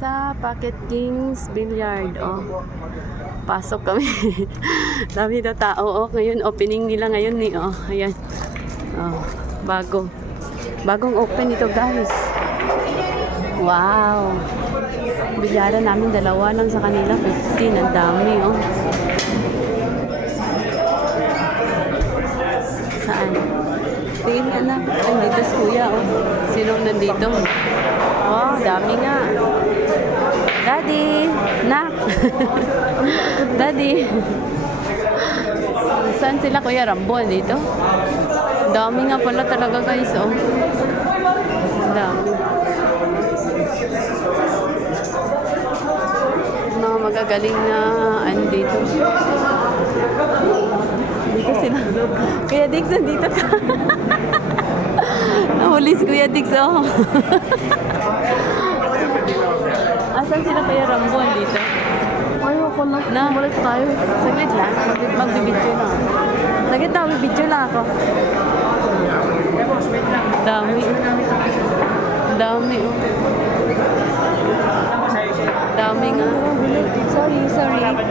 Sa Pocket Kings Billiard, pasok kami. Dami daw tao, ngayon opening nila ngayon ayan. Bagong open ito, guys. Wow. Bilyaran namin dalawa lang sa kanila, 15, ang dami, Saan? Tingin ka na. Ay, dito si kuya, Sino nandito? Dami nga. Daddy! Nak! Daddy! Saan sila, Kuya Rambo? Dito? Dami nga pala talaga, guys, Dami. Mga magagaling na dito. Dito sila. Kuya Dix, nandito ka. Nahuli si Kuya Dix, Asan sila, Kuya Rambo? Dito? Ayoko na. Balik tayo. Saglit lang. Magbibidyo lang. Saglit lang, magbibidyo lang ako. Dami. Dami, Dami nga. Sorry.